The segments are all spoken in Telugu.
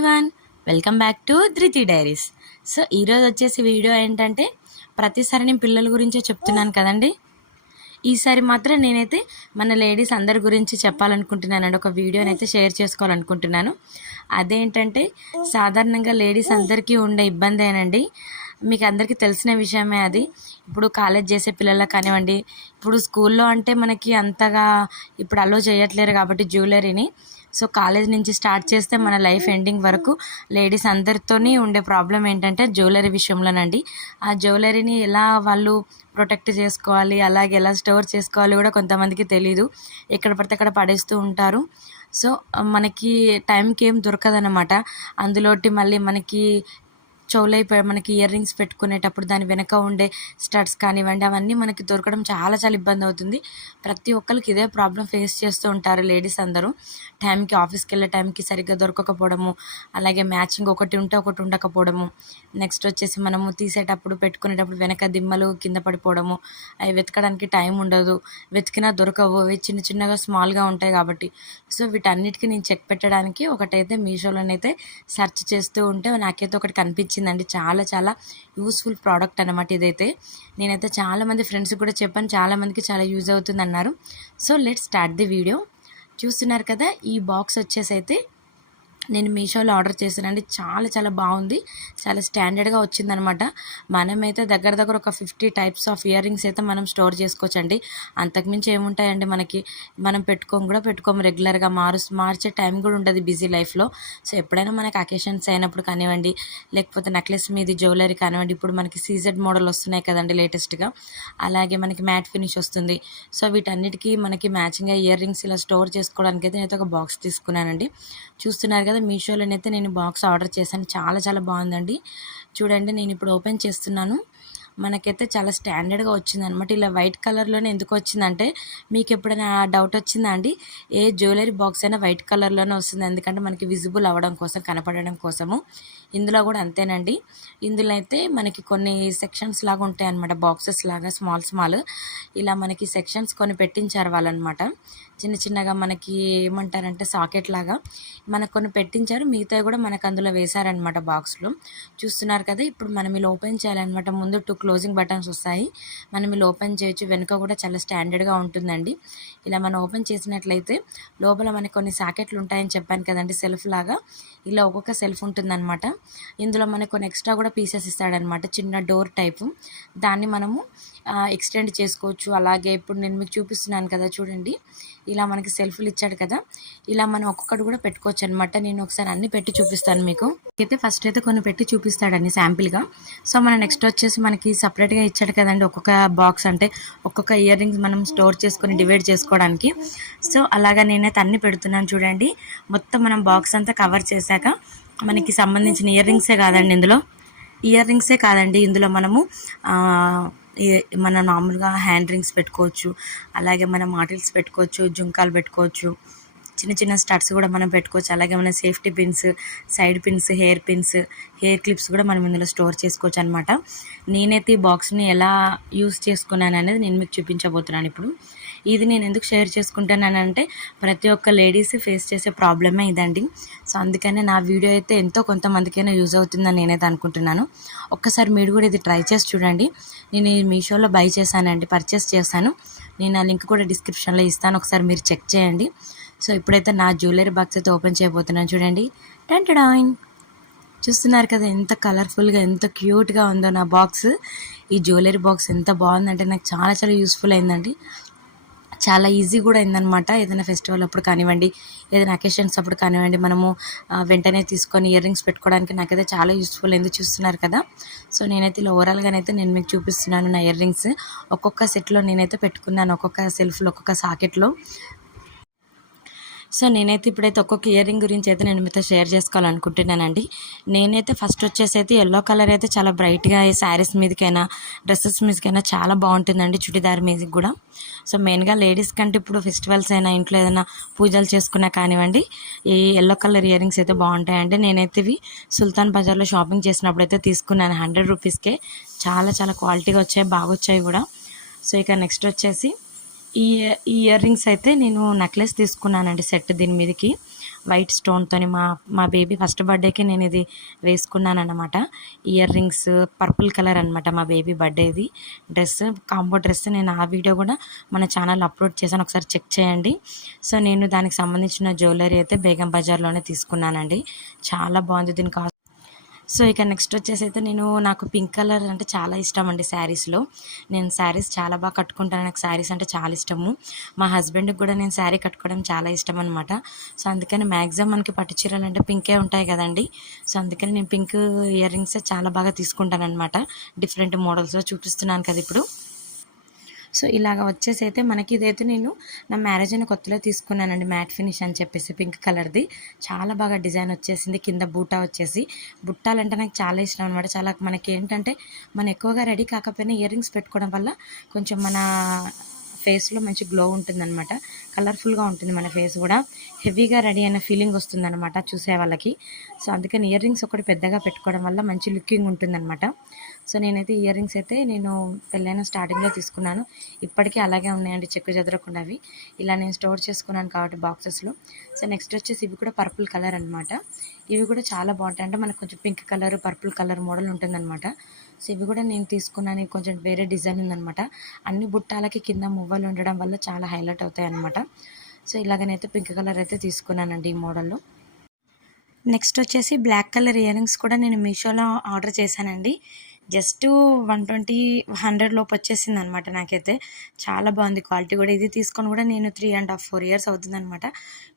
Everyone welcome back to Dhriti diaries so ఈరోజు వచ్చేసి వీడియో ఏంటంటే ప్రతిసారి నేను పిల్లల గురించే చెప్తున్నాను కదండి. ఈసారి మాత్రం నేనైతే మన లేడీస్ అందరి గురించి చెప్పాలనుకుంటున్నానండి. ఒక వీడియోని అయితే షేర్ చేసుకోవాలనుకుంటున్నాను. అదేంటంటే సాధారణంగా లేడీస్ అందరికీ ఉండే ఇబ్బందేనండి మీకు అందరికీ తెలిసిన విషయమే అది. ఇప్పుడు కాలేజ్ చేసే పిల్లలకు కానివ్వండి ఇప్పుడు స్కూల్లో అంటే మనకి అంతగా ఇప్పుడు అలో చేయట్లేరు కాబట్టి జ్యువెలరీని సో కాలేజ్ నుంచి స్టార్ట్ చేస్తే మన లైఫ్ ఎండింగ్ వరకు లేడీస్ అందరితోని ఉండే ప్రాబ్లం ఏంటంటే జ్యువెలరీ విషయంలోనండి. ఆ జ్యువెలరీని ఎలా వాళ్ళు ప్రొటెక్ట్ చేసుకోవాలి అలాగే ఎలా స్టోర్ చేసుకోవాలి కూడా కొంతమందికి తెలీదు. ఎక్కడ పడితే అక్కడ పడేస్తూ ఉంటారు. సో మనకి టైంకి ఏం దొరకదనమాట అందులోటి మళ్ళీ మనకి చెవులై మనకి ఇయర్ రింగ్స్ పెట్టుకునేటప్పుడు దాని వెనక ఉండే స్టడ్స్ కానివ్వండి అవన్నీ మనకి దొరకడం చాలా చాలా ఇబ్బంది అవుతుంది. ప్రతి ఒక్కరికి ఇదే ప్రాబ్లం ఫేస్ చేస్తూ ఉంటారు లేడీస్ అందరూ. టైంకి ఆఫీస్కి వెళ్ళే టైంకి సరిగ్గా దొరకకపోవడము అలాగే మ్యాచింగ్ ఒకటి ఉంటే ఒకటి ఉండకపోవడము నెక్స్ట్ వచ్చేసి మనము తీసేటప్పుడు పెట్టుకునేటప్పుడు వెనక దిమ్మలు కింద పడిపోవడము అవి వెతకడానికి టైం ఉండదు. వెతికినా దొరకవు. అవి చిన్న చిన్నగా స్మాల్గా ఉంటాయి కాబట్టి. సో వీటన్నిటికీ నేను చెక్ పెట్టడానికి ఒకటైతే మీషోలోనైతే సెర్చ్ చేస్తూ ఉంటే నాకైతే ఒకటి కనిపించింది. నచ్చిందండి. చాలా చాలా యూస్ఫుల్ ప్రోడక్ట్ అనమాట ఇదైతే. నేనైతే చాలామంది ఫ్రెండ్స్ కూడా చెప్పాను. చాలామందికి చాలా యూజ్ అవుతుంది అన్నారు so let start the video చూస్తున్నారు కదా ఈ బాక్స్ వచ్చేసి అయితే నేను మీషోలో ఆర్డర్ చేశానండి. చాలా చాలా బాగుంది. చాలా స్టాండర్డ్గా వచ్చిందనమాట. మనమైతే దగ్గర దగ్గర ఒక fifty types of earrings అయితే మనం స్టోర్ చేసుకోవచ్చండి. అంతకుమించి ఏముంటాయండి మనకి? మనం పెట్టుకోము కూడా పెట్టుకోము రెగ్యులర్గా. మారు మార్చే టైం కూడా ఉండదు బిజీ లైఫ్లో. సో ఎప్పుడైనా మనకి అకేషన్స్ అయినప్పుడు కానివ్వండి లేకపోతే నెక్లెస్ మీద జ్యువెలరీ కానివ్వండి ఇప్పుడు మనకి సీజెడ్ మోడల్ వస్తున్నాయి కదండి లేటెస్ట్గా. అలాగే మనకి మ్యాట్ ఫినిష్ వస్తుంది. సో వీటన్నిటికీ మనకి మ్యాచింగ్గా ఇయర్ రింగ్స్ ఇలా స్టోర్ చేసుకోవడానికి అయితే నేను ఒక బాక్స్ తీసుకున్నానండి. చూస్తున్నారు కదా మీషోలోనైతే నేను బాక్స్ ఆర్డర్ చేశాను. చాలా చాలా బాగుందండి. చూడండి నేను ఇప్పుడు ఓపెన్ చేస్తున్నాను. మనకైతే చాలా స్టాండర్డ్గా వచ్చిందనమాట ఇలా వైట్ కలర్లోనే ఎందుకు వచ్చిందంటే మీకు ఎప్పుడైనా డౌట్ వచ్చిందా అండి? ఏ జ్యువెలరీ బాక్స్ అయినా వైట్ కలర్లోనే వస్తుంది. ఎందుకంటే మనకి విజిబుల్ అవ్వడం కోసం కనపడడం కోసము. ఇందులో కూడా అంతేనండి. ఇందులో అయితే మనకి కొన్ని సెక్షన్స్ లాగా ఉంటాయి అనమాట బాక్సెస్ లాగా స్మాల్ స్మాల్ ఇలా మనకి సెక్షన్స్ కొన్ని పెట్టించారు వాళ్ళనమాట చిన్న చిన్నగా మనకి ఏమంటారంటే సాకెట్ లాగా మనకు కొన్ని పెట్టించారు. మిగతా కూడా మనకు అందులో వేశారనమాట బాక్స్లో చూస్తున్నారు కదా ఇప్పుడు మనం ఇలా ఓపెన్ చేయాలన్నమాట. ముందు టుక్లో క్లోజింగ్ బటన్స్ వస్తాయి. మనం ఇలా ఓపెన్ చేయొచ్చు. వెనుక కూడా చాలా స్టాండర్డ్గా ఉంటుందండి. ఇలా మనం ఓపెన్ చేసినట్లయితే లోపల మనకి కొన్ని సాకెట్లు ఉంటాయని చెప్పాను కదండి సెల్ఫ్ లాగా. ఇలా ఒక్కొక్క సెల్ఫ్ ఉంటుందన్నమాట. ఇందులో మనకు కొన్ని ఎక్స్ట్రా కూడా పీసెస్ ఇస్తాడనమాట చిన్న డోర్ టైపు. దాన్ని మనము ఎక్స్టెండ్ చేసుకోవచ్చు. అలాగే ఇప్పుడు నేను మీకు చూపిస్తున్నాను కదా చూడండి. ఇలా మనకి సెల్ఫ్లు ఇచ్చాడు కదా ఇలా మనం ఒక్కొక్కటి కూడా పెట్టుకోవచ్చు అనమాట నేను ఒకసారి అన్ని పెట్టి చూపిస్తాను మీకు. అయితే ఫస్ట్ అయితే కొన్ని పెట్టి చూపిస్తాడండి శాంపిల్గా సో మన నెక్స్ట్ వచ్చేసి మనకి సపరేట్గా ఇచ్చాడు కదండి ఒక్కొక్క బాక్స్ అంటే ఒక్కొక్క ఇయర్ రింగ్స్ మనం స్టోర్ చేసుకొని డివైడ్ చేసుకోవడానికి. సో అలాగా నేనైతే అన్ని పెడుతున్నాను చూడండి. మొత్తం మనం బాక్స్ అంతా కవర్ చేశాక మనకి సంబంధించిన ఇయర్ రింగ్సే కాదండి ఇందులో. ఇయర్ రింగ్సే కాదండి ఇందులో మనము మన నార్మల్గా హ్యాండ్ రింగ్స్ పెట్టుకోవచ్చు అలాగే మన మాటిల్స్ పెట్టుకోవచ్చు జుంకాలు పెట్టుకోవచ్చు చిన్న చిన్న స్టడ్స్ కూడా మనం పెట్టుకోవచ్చు అలాగే మన safety pins side pins hair pins hair clips కూడా మనం ఇందులో స్టోర్ చేసుకోవచ్చు అనమాట నేనైతే ఈ బాక్స్ని ఎలా యూస్ చేసుకున్నాను అనేది నేను మీకు చూపించబోతున్నాను ఇప్పుడు. ఇది నేను ఎందుకు షేర్ చేసుకుంటానంటే ప్రతి ఒక్క లేడీస్ ఫేస్ చేసే ప్రాబ్లమే ఇదండి. సో అందుకనే నా వీడియో అయితే ఎంతో కొంతమందికైనా యూజ్ అవుతుందని నేనైతే అనుకుంటున్నాను. ఒక్కసారి మీరు కూడా ఇది ట్రై చేసి చూడండి. నేను మీషోలో బై చేశానండి పర్చేస్ చేశాను. నేను ఆ లింక్ కూడా డిస్క్రిప్షన్లో ఇస్తాను. ఒకసారి మీరు చెక్ చేయండి. సో ఇప్పుడైతే నా జ్యువెలరీ బాక్స్ అయితే ఓపెన్ చేయబోతున్నాను చూడండి. టెంటడాయిన్ చూస్తున్నారు కదా ఎంత కలర్ఫుల్గా ఎంత క్యూట్గా ఉందో నా బాక్స్ ఈ జ్యువెలరీ బాక్స్ ఎంత బాగుందంటే నాకు చాలా చాలా యూస్ఫుల్ అయిందండి. చాలా ఈజీ కూడా అయిందనమాట ఏదైనా ఫెస్టివల్ అప్పుడు కానివ్వండి ఏదైనా అకేషన్స్ అప్పుడు కానివ్వండి మనము వెంటనే తీసుకొని ఇయర్ రింగ్స్ పెట్టుకోవడానికి నాకైతే చాలా యూస్ఫుల్ అయింది చూస్తున్నారు కదా. సో నేనైతే ఇలా ఓవరాల్గానైతే నేను మీకు చూపిస్తున్నాను నా ఇయర్ రింగ్స్. ఒక్కొక్క సెట్లో నేనైతే పెట్టుకున్నాను ఒక్కొక్క సెల్ఫ్లో ఒక్కొక్క సాకెట్లో. సో నేనైతే ఇప్పుడైతే ఒక్కొక్క ఇయర్ రింగ్ గురించి అయితే నేను మీతో షేర్ చేసుకోవాలనుకుంటున్నానండి. నేనైతే ఫస్ట్ వచ్చేసి అయితే ఎల్లో కలర్ అయితే చాలా బ్రైట్గా ఈ శారీస్ మీదకైనా డ్రెస్సెస్ మీదకైనా చాలా బాగుంటుందండి చుడిదార్ మీదకి కూడా. సో మెయిన్గా లేడీస్ కంటే ఇప్పుడు ఫెస్టివల్స్ అయినా ఇంట్లో ఏదైనా పూజలు చేసుకున్నా కానివ్వండి ఈ ఎల్లో కలర్ ఇయర్ రింగ్స్ అయితే బాగుంటాయండి. నేనైతే ఇవి సుల్తాన్ బజార్లో షాపింగ్ చేసినప్పుడు అయితే తీసుకున్నాను. హండ్రెడ్ రూపీస్కే చాలా చాలా క్వాలిటీగా వచ్చాయి బాగా వచ్చాయి కూడా. సో ఇక నెక్స్ట్ వచ్చేసి ఈ ఈ ఇయర్ రింగ్స్ అయితే నేను నెక్లెస్ తీసుకున్నానండి సెట్ దీని మీదకి. వైట్ స్టోన్తోని మా మా బేబీ ఫస్ట్ బర్త్డేకి నేను ఇది వేసుకున్నాను అనమాట ఇయర్ రింగ్స్ పర్పుల్ కలర్ అనమాట మా బేబీ బర్త్డేది డ్రెస్ కాంబో డ్రెస్ నేను ఆ వీడియో కూడా మన ఛానల్ అప్లోడ్ చేశాను. ఒకసారి చెక్ చేయండి. సో నేను దానికి సంబంధించిన జ్యువెలరీ అయితే బేగం బజార్లోనే తీసుకున్నానండి. చాలా బాగుంది దీని కాస్ట్. సో ఇక నెక్స్ట్ వచ్చేసి అయితే నేను నాకు పింక్ కలర్ అంటే చాలా ఇష్టం అండి శారీస్లో నేను శారీస్ చాలా బాగా కట్టుకుంటాను. నాకు శారీస్ అంటే చాలా ఇష్టము. మా హస్బెండ్కి కూడా నేను శారీ కట్టుకోవడం చాలా ఇష్టం అనమాట సో అందుకని మ్యాక్సిమం మనకి పట్టు చీరలు అంటే పింకే ఉంటాయి కదండి. సో అందుకని నేను పింక్ ఇయర్ రింగ్స్ చాలా బాగా తీసుకుంటాను అనమాట డిఫరెంట్ మోడల్స్లో చూపిస్తున్నాను కదా ఇప్పుడు. సో ఇలాగ వచ్చేసి అయితే మనకి ఇదైతే నేను నా మ్యారేజ్ అయిన కొత్తలో తీసుకున్నానండి మ్యాట్ ఫినిష్ అని చెప్పేసి పింక్ కలర్ది. చాలా బాగా డిజైన్ వచ్చేసింది కింద బూటా వచ్చేసి. బుట్టాలంటే నాకు చాలా ఇష్టం అనమాట చాలా మనకి ఏంటంటే మనం ఎక్కువగా రెడీ కాకపోయినా ఇయర్ రింగ్స్ పెట్టుకోవడం వల్ల కొంచెం మన ఫేస్లో మంచి గ్లో ఉంటుంది అనమాట కలర్ఫుల్గా ఉంటుంది మన ఫేస్ కూడా. హెవీగా రెడీ అయిన ఫీలింగ్ వస్తుంది అనమాట చూసే వాళ్ళకి. సో అందుకని ఇయర్ రింగ్స్ ఒకటి పెద్దగా పెట్టుకోవడం వల్ల మంచి లుకింగ్ ఉంటుందన్నమాట. సో నేనైతే ఇయర్ రింగ్స్ అయితే నేను పెళ్ళైన స్టార్టింగ్లో తీసుకున్నాను. ఇప్పటికీ అలాగే ఉన్నాయండి చెక్కు చెదరకుండా అవి ఇలా నేను స్టోర్ చేసుకున్నాను కాబట్టి బాక్సెస్లో. సో నెక్స్ట్ వచ్చేసి ఇవి కూడా పర్పుల్ కలర్ అనమాట ఇవి కూడా చాలా బాగుంటాయి. అంటే మనకు కొంచెం pink colour purple colour model ఉంటుందన్నమాట. సో ఇవి కూడా నేను తీసుకున్నాను. కొంచెం వేరే డిజైన్ ఉందన్నమాట. అన్ని బుట్టాలకి కింద మువ్వలు ఉండడం వల్ల చాలా హైలైట్ అవుతాయి అనమాట సో ఇలాగనైతే పింక్ కలర్ అయితే తీసుకున్నానండి ఈ మోడల్లో. నెక్స్ట్ వచ్చేసి బ్లాక్ కలర్ ఇయర్ రింగ్స్ కూడా నేను మీషోలో ఆర్డర్ చేశానండి. జస్ట్ వన్ ట్వంటీ హండ్రెడ్ లోపు వచ్చేసింది అనమాట నాకైతే. చాలా బాగుంది. క్వాలిటీ కూడా ఇది తీసుకొని కూడా నేను three and half four years అవుతుందనమాట.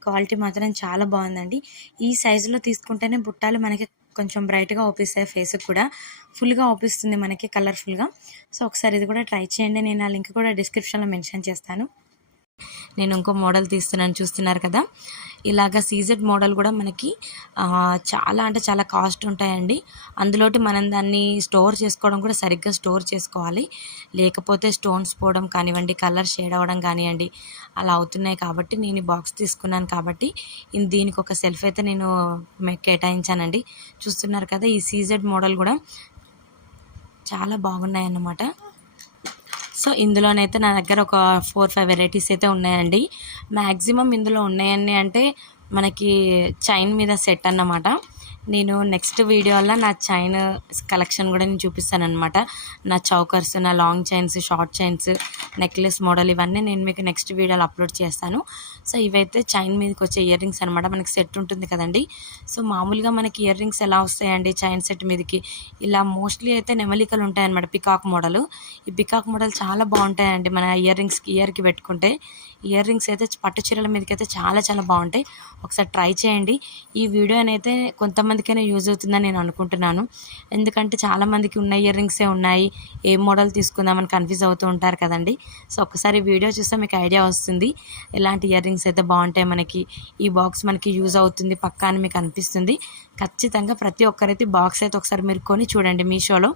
క్వాలిటీ మాత్రం చాలా బాగుందండి. ఈ సైజులో తీసుకుంటేనే బుట్టాలు మనకి కొంచెం బ్రైట్గా ఓపిస్తాయి ఫేస్కి కూడా. ఫుల్గా ఓపిస్తుంది మనకి కలర్ఫుల్గా. సో ఒకసారి ఇది కూడా ట్రై చేయండి. నేను ఆ లింక్ కూడా డిస్క్రిప్షన్లో మెన్షన్ చేస్తాను. నేను ఇంకో మోడల్ తీస్తున్నాను. చూస్తున్నారు కదా? ఇలాగ సీజెడ్ మోడల్ కూడా మనకి చాలా అంటే చాలా కాస్ట్ ఉంటాయండి. అందులోటి మనం దాన్ని స్టోర్ చేసుకోవడం కూడా సరిగ్గా స్టోర్ చేసుకోవాలి. లేకపోతే స్టోన్స్ పోవడం కానివ్వండి కలర్ షేడ్ అవ్వడం కానివ్వండి అలా అవుతున్నాయి కాబట్టి నేను ఈ బాక్స్ తీసుకున్నాను కాబట్టి దీనికి ఒక సెల్ఫ్ అయితే నేను కేటాయించానండి. చూస్తున్నారు కదా ఈ సీజెడ్ మోడల్ కూడా చాలా బాగున్నాయి అన్నమాట సో ఇందులోనైతే నా దగ్గర ఒక ఫోర్ ఫైవ్ వెరైటీస్ అయితే ఉన్నాయండి. మ్యాక్సిమం ఇందులో ఉన్నాయని అంటే మనకి చైన్ మీద సెట్ అన్నమాట. నేను నెక్స్ట్ వీడియోలో నా చైన్ కలెక్షన్ కూడా నేను చూపిస్తాను అనమాట నా చౌకర్స్ నా long chains short chains necklace model ఇవన్నీ నేను మీకు నెక్స్ట్ వీడియోలో అప్లోడ్ చేస్తాను. సో ఇవైతే చైన్ మీదకి వచ్చే ఇయర్ రింగ్స్ అనమాట మనకి సెట్ ఉంటుంది కదండి. సో మామూలుగా మనకి ఇయర్ రింగ్స్ ఎలా వస్తాయండి చైన్ సెట్ మీదకి? ఇలా మోస్ట్లీ అయితే నెమలికలు ఉంటాయన్నమాట పికాక్ మోడల్ ఈ పికాక్ మోడల్ చాలా బాగుంటాయండి మన ఇయర్ రింగ్స్కి ఇయర్కి పెట్టుకుంటే. ఇయర్ రింగ్స్ అయితే పట్టు చీరల మీదకి అయితే చాలా చాలా బాగుంటాయి. ఒకసారి ట్రై చేయండి. ఈ వీడియో అయితే కొంతమందికైనా యూజ్ అవుతుందని నేను అనుకుంటున్నాను. ఎందుకంటే చాలామందికి ఉన్న ఇయర్ రింగ్సే ఉన్నాయి. ఏ మోడల్ తీసుకుందామని కన్ఫ్యూజ్ అవుతూ ఉంటారు కదండి. సో ఒకసారి వీడియో చూస్తే మీకు ఐడియా వస్తుంది. ఎలాంటి ఇయర్ రింగ్స్ అయితే బాగుంటాయి మనకి. ఈ బాక్స్ మనకి యూజ్ అవుతుంది పక్కా అని మీకు అనిపిస్తుంది. ఖచ్చితంగా ప్రతి ఒక్కరైతే బాక్స్ అయితే ఒకసారి మీరు కొని చూడండి మీషోలో.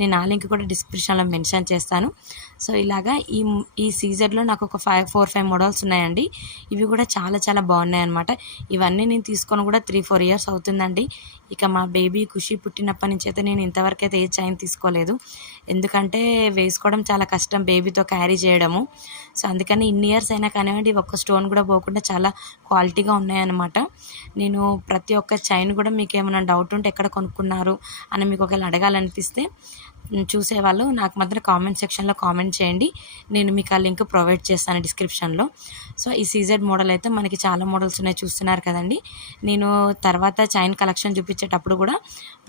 నేను ఆ లింక్ కూడా డిస్క్రిప్షన్లో మెన్షన్ చేస్తాను. సో ఇలాగా ఈ ఈ సీజన్లో నాకు ఒక ఫైవ్ ఫోర్ ఫైవ్ మోడల్స్ ఉన్నాయండి. ఇవి కూడా చాలా చాలా బాగున్నాయి అనమాట ఇవన్నీ నేను తీసుకొని కూడా త్రీ ఫోర్ ఇయర్స్ అవుతుందండి. ఇక మా బేబీ ఖుషి పుట్టినప్పటి నుంచి అయితే నేను ఇంతవరకు అయితే ఏ చైన్ తీసుకోలేదు. ఎందుకంటే వేసుకోవడం చాలా కష్టం బేబీతో క్యారీ చేయడము. సో అందుకని ఇన్ని ఇయర్స్ అయినా కానివ్వండి ఒక్క స్టోన్ కూడా పోకుండా చాలా క్వాలిటీగా ఉన్నాయన్నమాట. నేను ప్రతి ఒక్క చైన్ కూడా మీకు ఏమైనా డౌట్ ఉంటే ఎక్కడ కొనుక్కున్నారు అని మీకు ఒకవేళ అడగాలనిపిస్తే చూసేవాళ్ళు నాకు మాత్రం కామెంట్ సెక్షన్లో కామెంట్ చేయండి. నేను మీకు ఆ లింక్ ప్రొవైడ్ చేస్తాను డిస్క్రిప్షన్లో సో ఈ సీజెడ్ మోడల్ అయితే మనకి చాలా మోడల్స్ ఉన్నాయి చూస్తున్నారు కదండి. నేను తర్వాత చైన్ కలెక్షన్ చూపించేటప్పుడు కూడా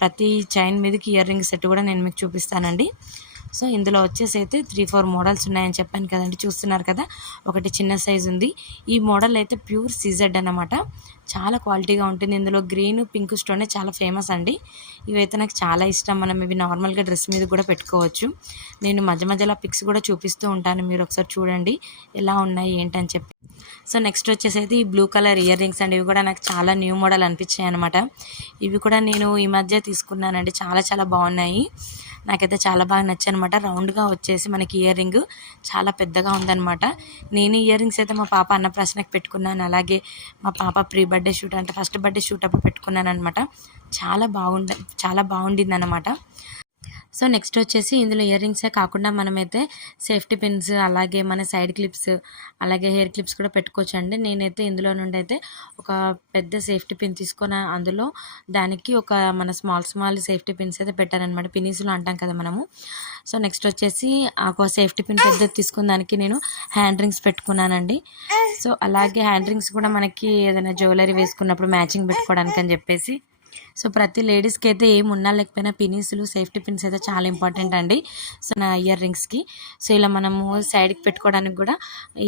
ప్రతి చైన్ మీదకి ఇయర్ రింగ్ సెట్ కూడా నేను మీకు చూపిస్తానండి. సో ఇందులో వచ్చేసి అయితే త్రీ ఫోర్ మోడల్స్ ఉన్నాయని చెప్పాను కదండి చూస్తున్నారు కదా. ఒకటి చిన్న సైజు ఉంది. ఈ మోడల్ అయితే ప్యూర్ సీజెడ్ అన్నమాట. చాలా క్వాలిటీగా ఉంటుంది. ఇందులో గ్రీన్ పింక్ స్టోనే చాలా ఫేమస్ అండి. ఇవైతే నాకు చాలా ఇష్టం. మనం ఇవి నార్మల్గా డ్రెస్ మీద కూడా పెట్టుకోవచ్చు. నేను మధ్య మధ్యలో పిక్స్ కూడా చూపిస్తూ ఉంటాను. మీరు ఒకసారి చూడండి ఎలా ఉన్నాయి ఏంటని చెప్పి. సో నెక్స్ట్ వచ్చేసి అయితే ఈ బ్లూ కలర్ ఇయర్ రింగ్స్ అండి. ఇవి కూడా నాకు చాలా న్యూ మోడల్ అనిపించాయి అనమాట ఇవి కూడా నేను ఈ మధ్య తీసుకున్నానండి. చాలా చాలా బాగున్నాయి. నాకైతే చాలా బాగా నచ్చాయి అనమాట రౌండ్గా వచ్చేసి మనకి ఇయర్ రింగ్ చాలా పెద్దగా ఉందనమాట నేను ఇయర్ రింగ్స్ అయితే మా పాప అన్నప్రాసనకి పెట్టుకున్నాను. అలాగే మా పాప ప్రీ బర్త్డే షూట్ అంటే ఫస్ట్ బర్త్డే షూట్ అప్పుడు పెట్టుకున్నాను అనమాట చాలా బాగుండ చాలా బాగుండింది అనమాట సో నెక్స్ట్ వచ్చేసి ఇందులో ఇయర్ రింగ్సే కాకుండా మనమైతే సేఫ్టీ పిన్స్ అలాగే మన సైడ్ క్లిప్స్ అలాగే హెయిర్ క్లిప్స్ కూడా పెట్టుకోవచ్చు అండి నేనైతే ఇందులో నుండి అయితే ఒక పెద్ద సేఫ్టీ పిన్ తీసుకొని అందులో దానికి ఒక మన స్మాల్ స్మాల్ సేఫ్టీ పిన్స్ అయితే పెట్టానమాట పినీసులు అంటాం కదా మనము. సో నెక్స్ట్ వచ్చేసి ఒక సేఫ్టీ పిన్ పెద్దది తీసుకున్న దానికి నేను హ్యాండ్ రింగ్స్ పెట్టుకున్నానండి. సో అలాగే హ్యాండ్ రింగ్స్ కూడా మనకి ఏదైనా జ్యువెలరీ వేసుకున్నప్పుడు మ్యాచింగ్ పెట్టుకోవడానికి అని చెప్పేసి సో ప్రతి లేడీస్కి అయితే ఏం ఉన్నా లేకపోయినా పినీసులు సేఫ్టీ పిన్స్ అయితే చాలా ఇంపార్టెంట్ అండి. సో నా ఇయర్ రింగ్స్కి. సో ఇలా మనము సైడ్కి పెట్టుకోవడానికి కూడా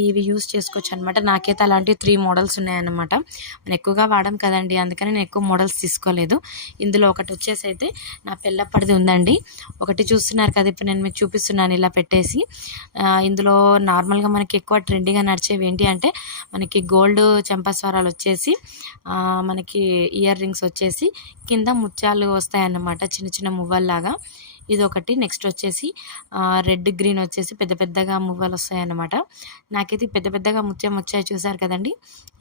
ఇవి యూస్ చేసుకోవచ్చు అనమాట నాకైతే అలాంటి త్రీ మోడల్స్ ఉన్నాయన్నమాట. మనం ఎక్కువగా వాడడం కదండి అందుకని నేను ఎక్కువ మోడల్స్ తీసుకోలేదు. ఇందులో ఒకటి వచ్చేసి అయితే నా పెళ్ళప్పటిది ఉందండి. ఒకటి చూస్తున్నారు కదా ఇప్పుడు నేను మీకు చూపిస్తున్నాను ఇలా పెట్టేసి. ఇందులో నార్మల్గా మనకి ఎక్కువ ట్రెండింగ్గా నడిచేవి ఏంటి అంటే మనకి గోల్డ్ చెంపస్వరాలు వచ్చేసి మనకి ఇయర్ రింగ్స్ వచ్చేసి కింద ముత్యాలు వస్తాయన్నమాట చిన్న చిన్న మువ్వల్లాగా. ఇది ఒకటి నెక్స్ట్ వచ్చేసి రెడ్ గ్రీన్ వచ్చేసి పెద్ద పెద్దగా మువ్వలు వస్తాయన్నమాట. నాకైతే పెద్ద పెద్దగా ముత్యం వచ్చాయి చూసారు కదండి?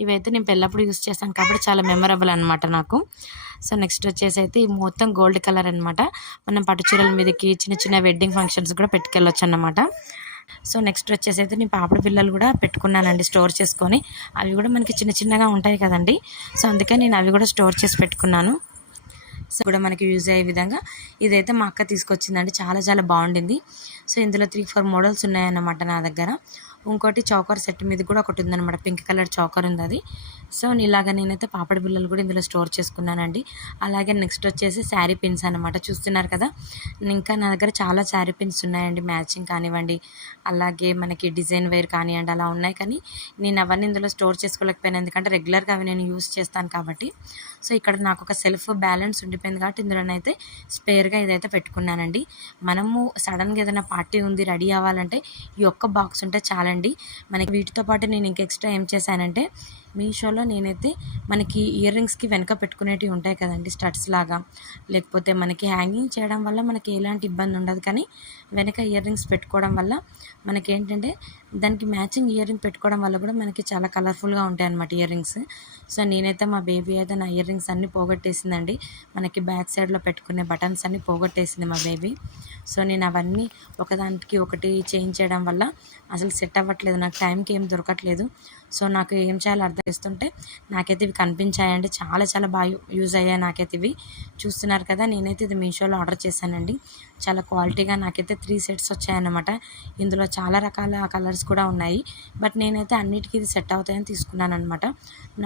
ఇవైతే నేను పెళ్ళప్పుడు యూస్ చేస్తాను కాబట్టి చాలా మెమరబుల్ అనమాట నాకు. సో నెక్స్ట్ వచ్చేసి అయితే మొత్తం గోల్డ్ కలర్ అనమాట మనం పట్టు చీరల మీదకి చిన్న చిన్న వెడ్డింగ్ ఫంక్షన్స్ కూడా పెట్టుకెళ్ళొచ్చు అన్నమాట సో నెక్స్ట్ వచ్చేసి అయితే నేను పాపడ పిల్లలు కూడా పెట్టుకున్నానండి స్టోర్ చేసుకొని. అవి కూడా మనకి చిన్న చిన్నగా ఉంటాయి కదండి? సో అందుకే నేను అవి కూడా స్టోర్ చేసి పెట్టుకున్నాను. సో కూడా మనకి యూజ్ అయ్యే విధంగా ఇదైతే మా అక్క తీసుకొచ్చిందండి. చాలా చాలా బాగుండింది. సో ఇందులో త్రీ ఫోర్ మోడల్స్ ఉన్నాయన్నమాట నా దగ్గర. ఇంకోటి చౌకర్ సెట్ మీద కూడా ఒకటి ఉందన్నమాట. పింక్ కలర్ చౌకర్ ఉంది అది. సో ఇలాగ నేనైతే పాపడి బిల్లలు కూడా ఇందులో స్టోర్ చేసుకున్నానండి. అలాగే నెక్స్ట్ వచ్చేసి శారీ పిన్స్ అనమాట చూస్తున్నారు కదా ఇంకా నా దగ్గర చాలా శారీ పిన్స్ ఉన్నాయండి. మ్యాచింగ్ కానివ్వండి అలాగే మనకి డిజైన్ వేర్ కానివ్వండి అలా ఉన్నాయి. కానీ నేను అవన్నీ ఇందులో స్టోర్ చేసుకోలేకపోయాను. ఎందుకంటే రెగ్యులర్గా అవి నేను యూస్ చేస్తాను కాబట్టి. సో ఇక్కడ నాకు ఒక సెల్ఫ్ బ్యాలెన్స్ ఉండిపోయింది కాబట్టి ఇందులోనైతే స్పేర్గా ఇదైతే పెట్టుకున్నానండి. మనము సడన్గా ఏదైనా పార్టీ ఉంది రెడీ అవ్వాలంటే ఈ ఒక్క బాక్స్ ఉంటే చాలా చాలండి మనకి వీటితో పాటు నేను ఇంక ఎక్స్ట్రా ఏం చేశానంటే మీషోలో నేనైతే మనకి ఇయర్ రింగ్స్కి వెనక పెట్టుకునేటివి ఉంటాయి కదండి స్టడ్స్ లాగా. లేకపోతే మనకి హ్యాంగింగ్ చేయడం వల్ల మనకి ఎలాంటి ఇబ్బంది ఉండదు. కానీ వెనక ఇయర్ రింగ్స్ పెట్టుకోవడం వల్ల మనకి ఏంటంటే దానికి మ్యాచింగ్ ఇయర్ రింగ్ పెట్టుకోవడం వల్ల కూడా మనకి చాలా కలర్ఫుల్గా ఉంటాయి అన్నమాట ఇయర్ రింగ్స్. సో నేనైతే మా బేబీ అయితే నా ఇయర్ రింగ్స్ అన్నీ పోగొట్టేసిందండి. మనకి బ్యాక్ సైడ్లో పెట్టుకునే బటన్స్ అన్నీ పోగొట్టేసింది మా బేబీ. సో నేను అవన్నీ ఒకదానికి ఒకటి చేంజ్ చేయడం వల్ల అసలు సెట్ అవ్వట్లేదు నాకు టైంకి ఏం దొరకట్లేదు. సో నాకు ఏం చేయాలో అర్థం చేస్తుంటే నాకైతే ఇవి కనిపించాయండి. చాలా చాలా బాగా యూజ్ అయ్యాయి నాకైతే ఇవి. చూస్తున్నారు కదా నేనైతే ఇది మీషోలో ఆర్డర్ చేశానండి. చాలా క్వాలిటీగా నాకైతే త్రీ సెట్స్ వచ్చాయన్నమాట. ఇందులో చాలా రకాల కలర్స్ కూడా ఉన్నాయి. బట్ నేనైతే అన్నిటికీ ఇది సెట్ అవుతాయని తీసుకున్నాను అనమాట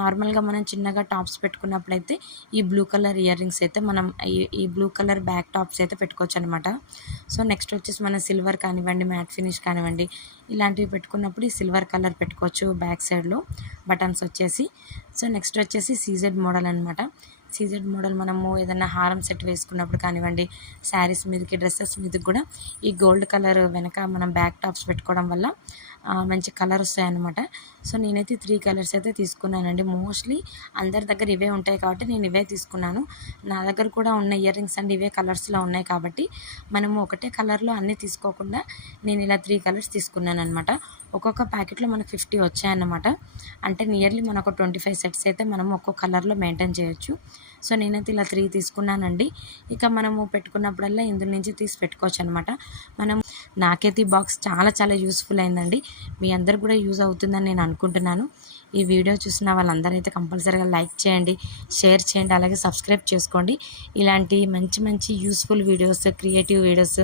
నార్మల్గా మనం చిన్నగా టాప్స్ పెట్టుకున్నప్పుడైతే ఈ బ్లూ కలర్ ఇయర్ రింగ్స్ అయితే మనం ఈ బ్లూ కలర్ బ్యాక్ టాప్స్ అయితే పెట్టుకోవచ్చు అనమాట సో నెక్స్ట్ వచ్చేసి మన సిల్వర్ కానివ్వండి మ్యాట్ ఫినిష్ కానివ్వండి ఇలాంటివి పెట్టుకున్నప్పుడు ఈ సిల్వర్ కలర్ పెట్టుకోవచ్చు బ్యాక్ సైడ్లో బటన్స్ వచ్చేసి. సో నెక్స్ట్ వచ్చేసి సీజెడ్ మోడల్ అనమాట సీజెడ్ మోడల్ మనము ఏదైనా హారం సెట్ వేసుకున్నప్పుడు కానివ్వండి శారీస్ మీదకి డ్రెస్సెస్ మీదకి కూడా ఈ గోల్డ్ కలర్ వెనక మనం బ్యాక్ టాప్స్ పెట్టుకోవడం వల్ల మంచి కలర్ వస్తాయన్నమాట. సో నేనైతే త్రీ కలర్స్ అయితే తీసుకున్నానండి. మోస్ట్లీ అందరి దగ్గర ఇవే ఉంటాయి కాబట్టి నేను ఇవే తీసుకున్నాను. నా దగ్గర కూడా ఉన్న ఇయర్ రింగ్స్ అండి ఇవే కలర్స్లో ఉన్నాయి కాబట్టి మనము ఒకటే కలర్లో అన్నీ తీసుకోకుండా నేను ఇలా త్రీ కలర్స్ తీసుకున్నాను అనమాట ఒక్కొక్క ప్యాకెట్లో మనకు ఫిఫ్టీ వచ్చాయన్నమాట. అంటే నియర్లీ మనకు ట్వంటీ ఫైవ్ సెట్స్ అయితే మనం ఒక్కొక్క కలర్లో మెయింటైన్ చేయొచ్చు. సో నేనైతే ఇలా త్రీ తీసుకున్నానండి. ఇక మనము పెట్టుకున్నప్పుడల్లా ఇందులో నుంచి తీసి పెట్టుకోవచ్చు అనమాట మనం నాకైతే ఈ బాక్స్ చాలా చాలా యూస్ఫుల్ అయిందండి. మీ అందరు కూడా యూజ్ అవుతుందని నేను అనుకుంటున్నాను. ఈ వీడియో చూసిన వాళ్ళందరూ అయితే కంపల్సరీగా లైక్ చేయండి షేర్ చేయండి అలాగే సబ్స్క్రైబ్ చేసుకోండి. ఇలాంటి మంచి మంచి యూస్ఫుల్ వీడియోస్ క్రియేటివ్ వీడియోస్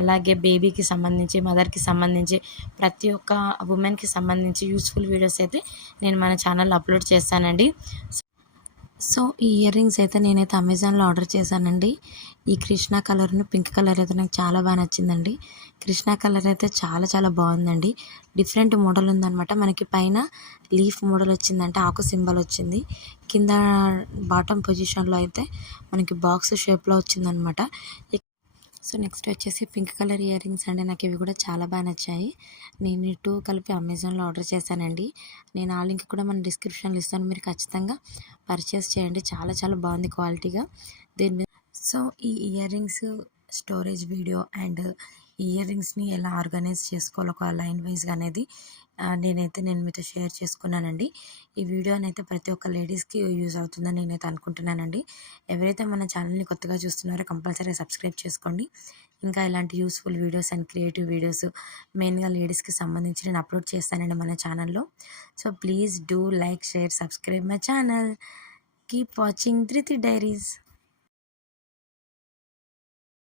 అలాగే బేబీకి సంబంధించి మదర్కి సంబంధించి ప్రతి ఒక్క ఉమెన్కి సంబంధించి యూస్ఫుల్ వీడియోస్ అయితే నేను మన ఛానల్లో అప్లోడ్ చేస్తానండి. సో ఈ ఇయర్ రింగ్స్ అయితే నేనైతే అమెజాన్లో ఆర్డర్ చేశానండి. ఈ కృష్ణ కలర్ను పింక్ కలర్ అయితే నాకు చాలా బాగా నచ్చిందండి. కృష్ణ కలర్ అయితే చాలా చాలా బాగుందండి. డిఫరెంట్ మోడల్ ఉందనమాట మనకి పైన లీఫ్ మోడల్ వచ్చిందంటే ఆకు సింబల్ వచ్చింది. కింద బాటమ్ పొజిషన్లో అయితే మనకి బాక్స్ షేప్లో వచ్చిందనమాట సో నెక్స్ట్ వచ్చేసి పింక్ కలర్ ఇయర్ రింగ్స్ అండి. నాకు ఇవి కూడా చాలా బాగా నచ్చాయి. నేను టూ కలిపి అమెజాన్లో ఆర్డర్ చేశానండి. నేను ఆ లింక్ కూడా మన డిస్క్రిప్షన్లో ఇస్తాను. మీరు ఖచ్చితంగా పర్చేస్ చేయండి. చాలా చాలా బాగుంది క్వాలిటీగా. దీని మీద సో ఈ earrings storage video and ఇయర్ రింగ్స్ని ఎలా ఆర్గనైజ్ చేసుకోవాలో ఒక లైన్ వైజ్గా అనేది నేనైతే నేను మీతో షేర్ చేసుకున్నానండి. ఈ వీడియో అయితే ప్రతి ఒక్క లేడీస్కి యూజ్ అవుతుందని నేనైతే అనుకుంటున్నానండి. ఎవరైతే మన ఛానల్ని కొత్తగా చూస్తున్నారో కంపల్సరీ సబ్స్క్రైబ్ చేసుకోండి. ఇంకా ఇలాంటి useful videos and creative videos మెయిన్గా లేడీస్కి సంబంధించి నేను అప్లోడ్ చేస్తానండి మన ఛానల్లో. So please do like share subscribe my channel. Keep watching Dhruti diaries.